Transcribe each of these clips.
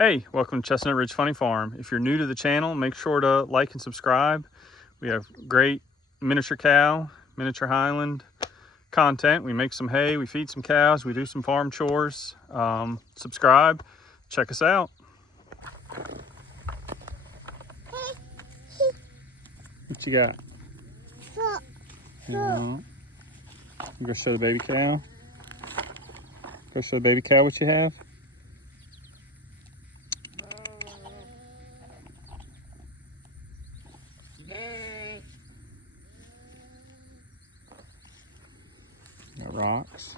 Hey, welcome to Chestnut Ridge Funny Farm. If you're new to the channel, make sure to like and subscribe. We have great miniature cow, miniature highland content. We make some hay, we feed some cows, we do some farm chores. Subscribe, check us out. What you got? You go show the baby cow? Go show the baby cow what you have? Got rocks.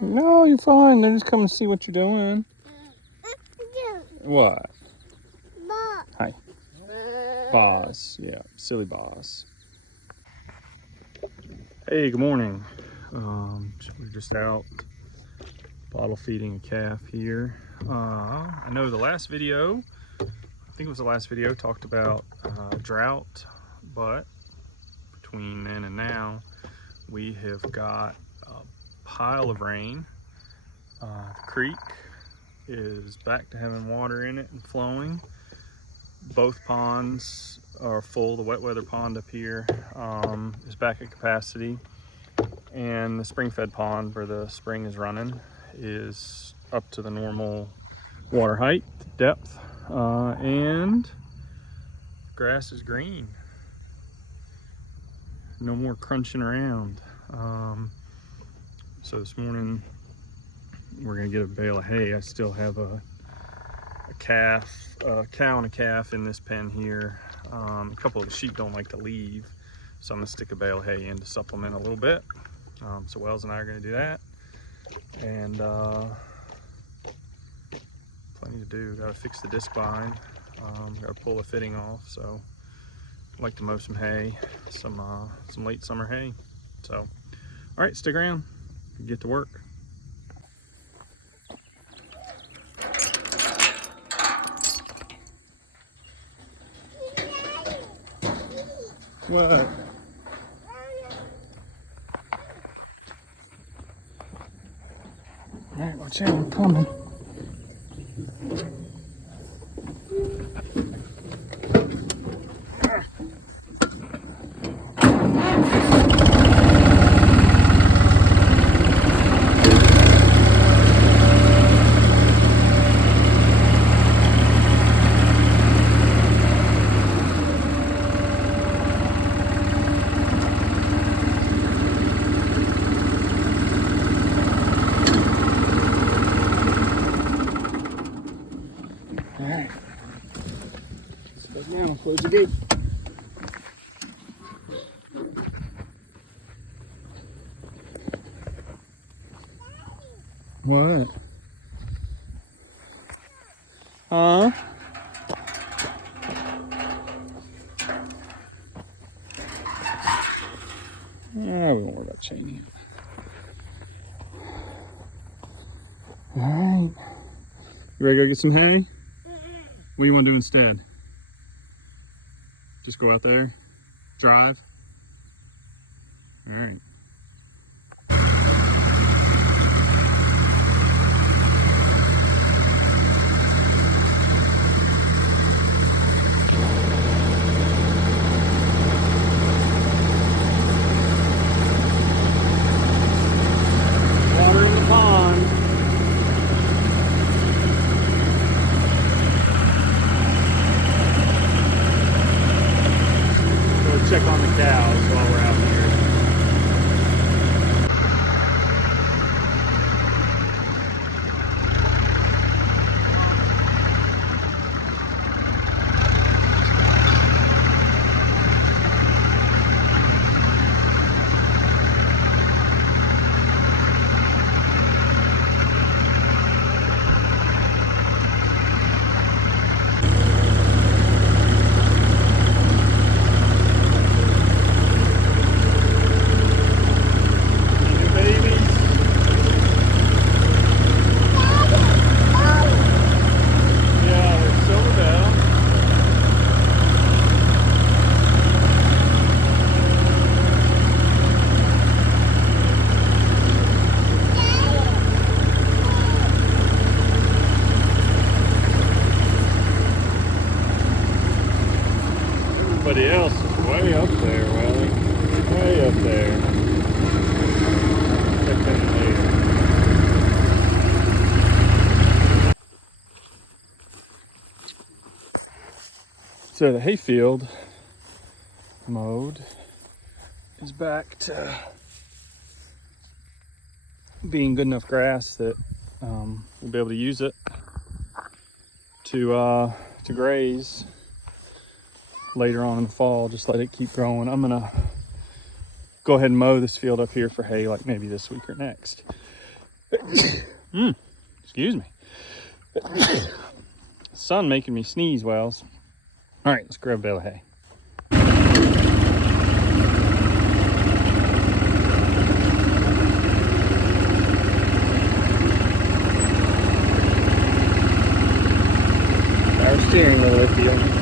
No, you're fine. They're just coming to see what you're doing. What? Hi. Boss. Yeah, silly boss. Hey, good morning. We're just out bottle feeding a calf here. I know the last video, I think it was the last video, talked about drought, but between then and now, we have got a pile of rain. The creek is back to having water in it and flowing. Both ponds are full. The wet weather pond up here is back at capacity, and the spring fed pond where the spring is running is up to the normal water height, depth, and grass is green. No more crunching around. So this morning we're gonna get a bale of hay. I still have a cow and a calf in this pen here. A couple of the sheep don't like to leave, so I'm gonna stick a bale of hay in to supplement a little bit. So Wells and I are gonna do that, and plenty to do. Gotta fix the disc bind, gotta pull the fitting off. So I'd like to mow some hay, some late summer hay. So all right, stick around, get to work. What? All right, watch out, I'm coming. Alright, let's go down and close the gate. What? Huh? We won't worry about chaining it. Alright. You ready to go get some hay? What do you want to do instead? Just go out there? Drive? Alright. Water in the pond. Check on the cows while we're out here. Everybody else is way up there, Welly. Way up there. Check that later. So the hayfield mode is back to being good enough grass that we'll be able to use it to graze later on in the fall. Just let it keep growing. I'm gonna go ahead and mow this field up here for hay, like maybe this week or next. Excuse me. Sun making me sneeze, Wells. All right, let's grab a bale of hay. Our steering wheel with you.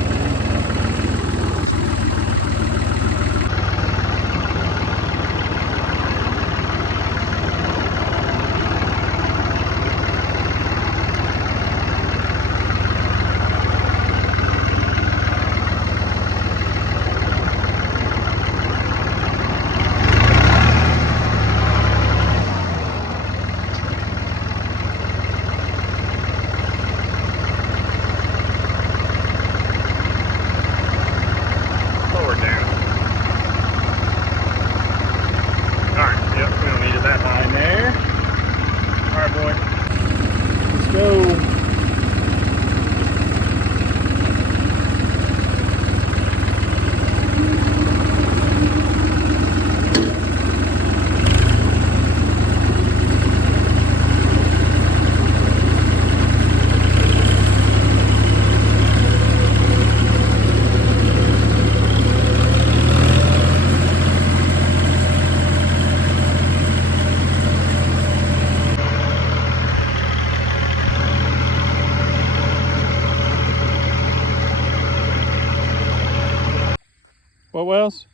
What, Wells?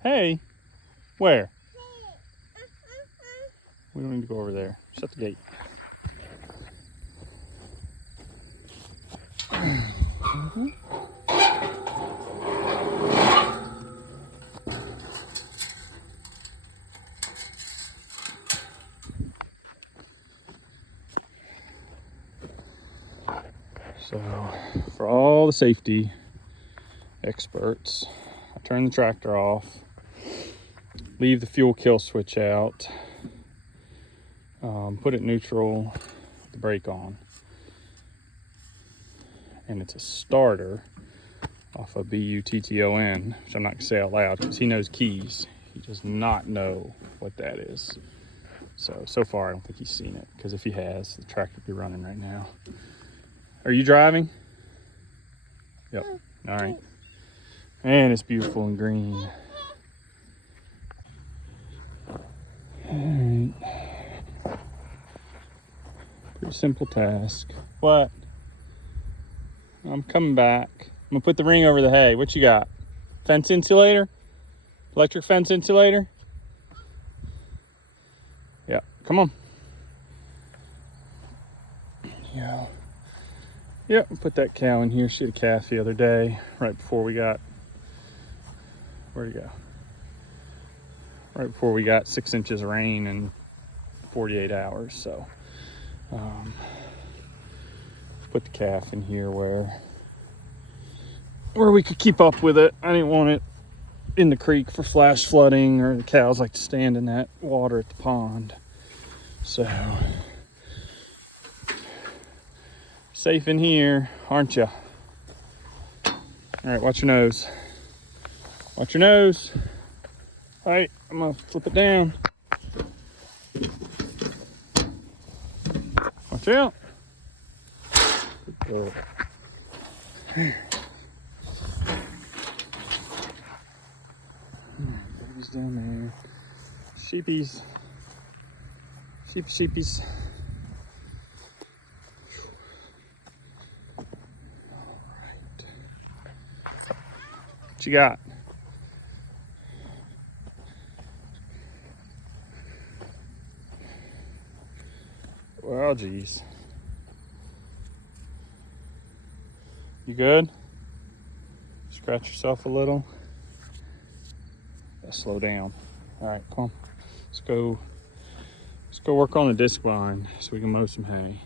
Hey. Where? We don't need to go over there. Shut the gate. So, for all the safety experts, I turn the tractor off, leave the fuel kill switch out, put it neutral, the brake on, and it's a starter off of BUTTON, which I'm not gonna say out loud because he knows keys. He does not know what that is. So far I don't think he's seen it, because if he has, the tractor would be running right now. Are you driving? Yep. All right. And it's beautiful and green. All right. Pretty simple task. What? I'm coming back. I'm gonna put the ring over the hay. What you got? Fence insulator? Electric fence insulator? Yeah, come on. Yeah. Yep, put that cow in here. She had a calf the other day, right before we got, where'd he go? Right before we got 6 inches of rain in 48 hours. So, put the calf in here where we could keep up with it. I didn't want it in the creek for flash flooding, or the cows like to stand in that water at the pond. So, safe in here, aren't you? All right, watch your nose. Watch your nose. All right, I'm gonna flip it down. Watch out. Good girl. Babies down there. Sheepies. Sheepies. What you got? Well, geez. You good? Just Scratch yourself a little. Gotta slow down. All right, come on. Let's go work on the disc line so we can mow some hay.